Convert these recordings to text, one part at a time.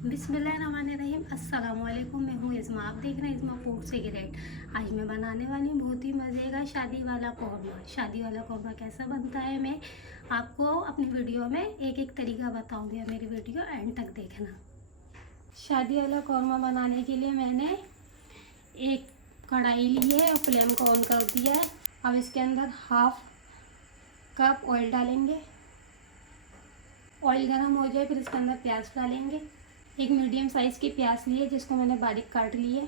बिस्मिल्लाहिर्रहमानिर्रहीम। अस्सलाम वालेकुम। मैं हूँ इज़्मा, आप देख रहे हैं इज़्मा फूड सिगरेट। आज मैं बनाने वाली हूँ बहुत ही मज़े का शादी वाला कौरमा। शादी वाला कौरमा कैसा बनता है मैं आपको अपनी वीडियो में एक एक तरीका बताऊँगी। मेरी वीडियो एंड तक देखना। शादी वाला कौरमा बनाने के लिए मैंने एक कढ़ाई ली है और फ्लेम को ऑन कर दिया है। अब इसके अंदर हाफ कप ऑयल डालेंगे। ऑयल गर्म हो जाए फिर इसके अंदर प्याज डालेंगे। एक मीडियम साइज़ की प्याज ली है जिसको मैंने बारीक काट ली है।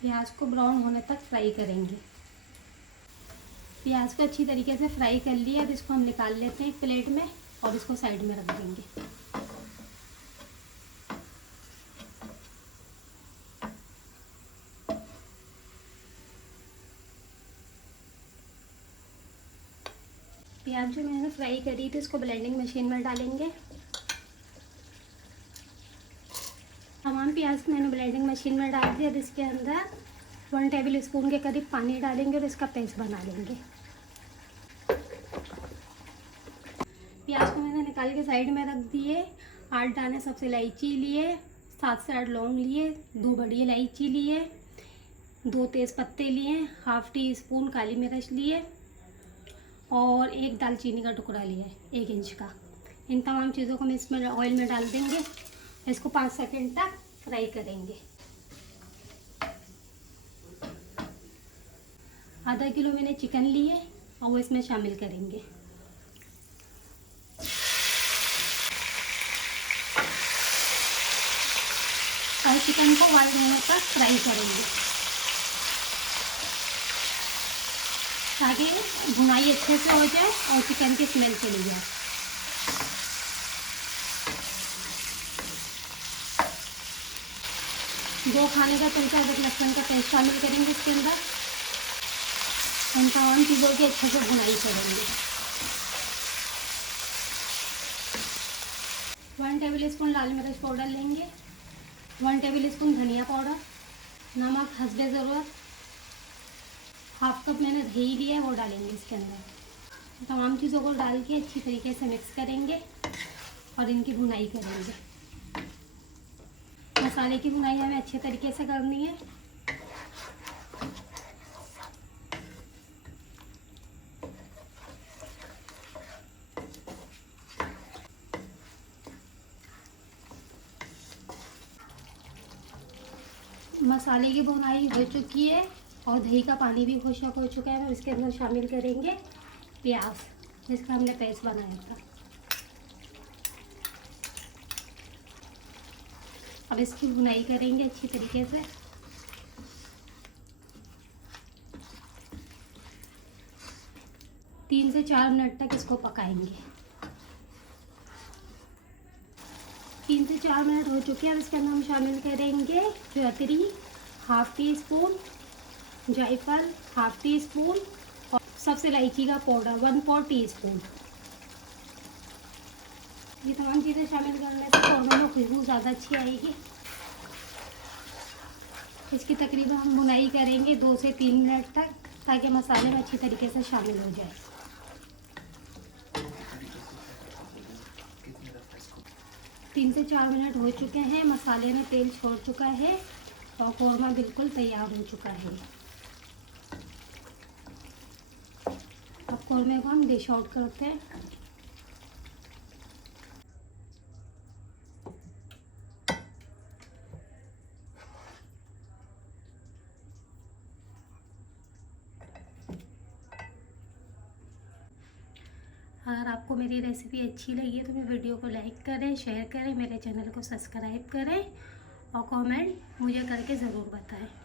प्याज को ब्राउन होने तक फ्राई करेंगे। प्याज को अच्छी तरीके से फ्राई कर लिया। अब इसको हम निकाल लेते हैं एक प्लेट में और इसको साइड में रख देंगे। प्याज जो मैंने फ्राई करी थी इसको ब्लेंडिंग मशीन में डालेंगे। तमाम प्याज मैंने ब्लेंडिंग मशीन में डाल दिया। अब इसके अंदर 1 टेबल स्पून के करीब पानी डालेंगे और इसका पेस्ट बना लेंगे। प्याज को मैंने निकाल के साइड में रख दिए। 8 दाने सबसे इलायची लिए, 7 से 8 लौंग लिए, 2 बड़ी इलायची लिए, 2 तेज़ पत्ते लिए, हाफ टी स्पून काली मिर्च लिए और एक दालचीनी का टुकड़ा लिया है 1 इंच का। इन तमाम चीज़ों को हम इसमें ऑयल में डाल देंगे। इसको 5 सेकंड तक फ्राई करेंगे। आधा किलो मैंने चिकन लिए और वो इसमें शामिल करेंगे। और चिकन को वाइट होने तक फ्राई करेंगे ताकि भुनाई अच्छे से हो जाए और चिकन की स्मेल चली जाए। दो खाने का चमचा अदरक लहसुन का पेस्ट शामिल करेंगे इसके अंदर। इन तमाम चीज़ों की अच्छे से भुनाई करेंगे। 1 टेबल स्पून लाल मिर्च पाउडर लेंगे, 1 टेबल स्पून धनिया पाउडर, नमक हस्बे ज़रूरत, हाफ कप मैंने दही लिया है वो डालेंगे इसके अंदर। तमाम चीज़ों को डाल के अच्छी तरीके से मिक्स करेंगे और इनकी भुनाई करेंगे। मसाले की भुनाई हमें अच्छे तरीके से करनी है। मसाले की भुनाई हो चुकी है और दही का पानी भी खुशक हो चुका है। इसके अंदर शामिल करेंगे प्याज जिसका हमने पेस्ट बनाया था। अब इसकी भुनाई करेंगे अच्छी तरीके से। तीन से 4 मिनट तक इसको पकाएंगे। 3 से 4 मिनट हो चुके हैं। अब इसके अंदर हम शामिल करेंगे जावित्री हाफ टी स्पून, जायफल हाफ टी स्पून और सबसे इलायची का पाउडर 1/4 टीस्पून। ये तमाम चीज़ें शामिल करने से कौरमा में खुशबू ज़्यादा अच्छी आएगी। इसकी तकरीबन हम भुनाई करेंगे 2 से 3 मिनट तक ताकि मसाले में अच्छी तरीके से शामिल हो जाए। 3 से 4 मिनट हो चुके हैं। मसाले में तेल छोड़ चुका है और कौरमा बिल्कुल तैयार हो चुका है। अब कौरमे को हम डिश आउट करते हैं। अगर आपको मेरी रेसिपी अच्छी लगी है तो मेरी वीडियो को लाइक करें, शेयर करें, मेरे चैनल को सब्सक्राइब करें और कमेंट मुझे करके ज़रूर बताएं।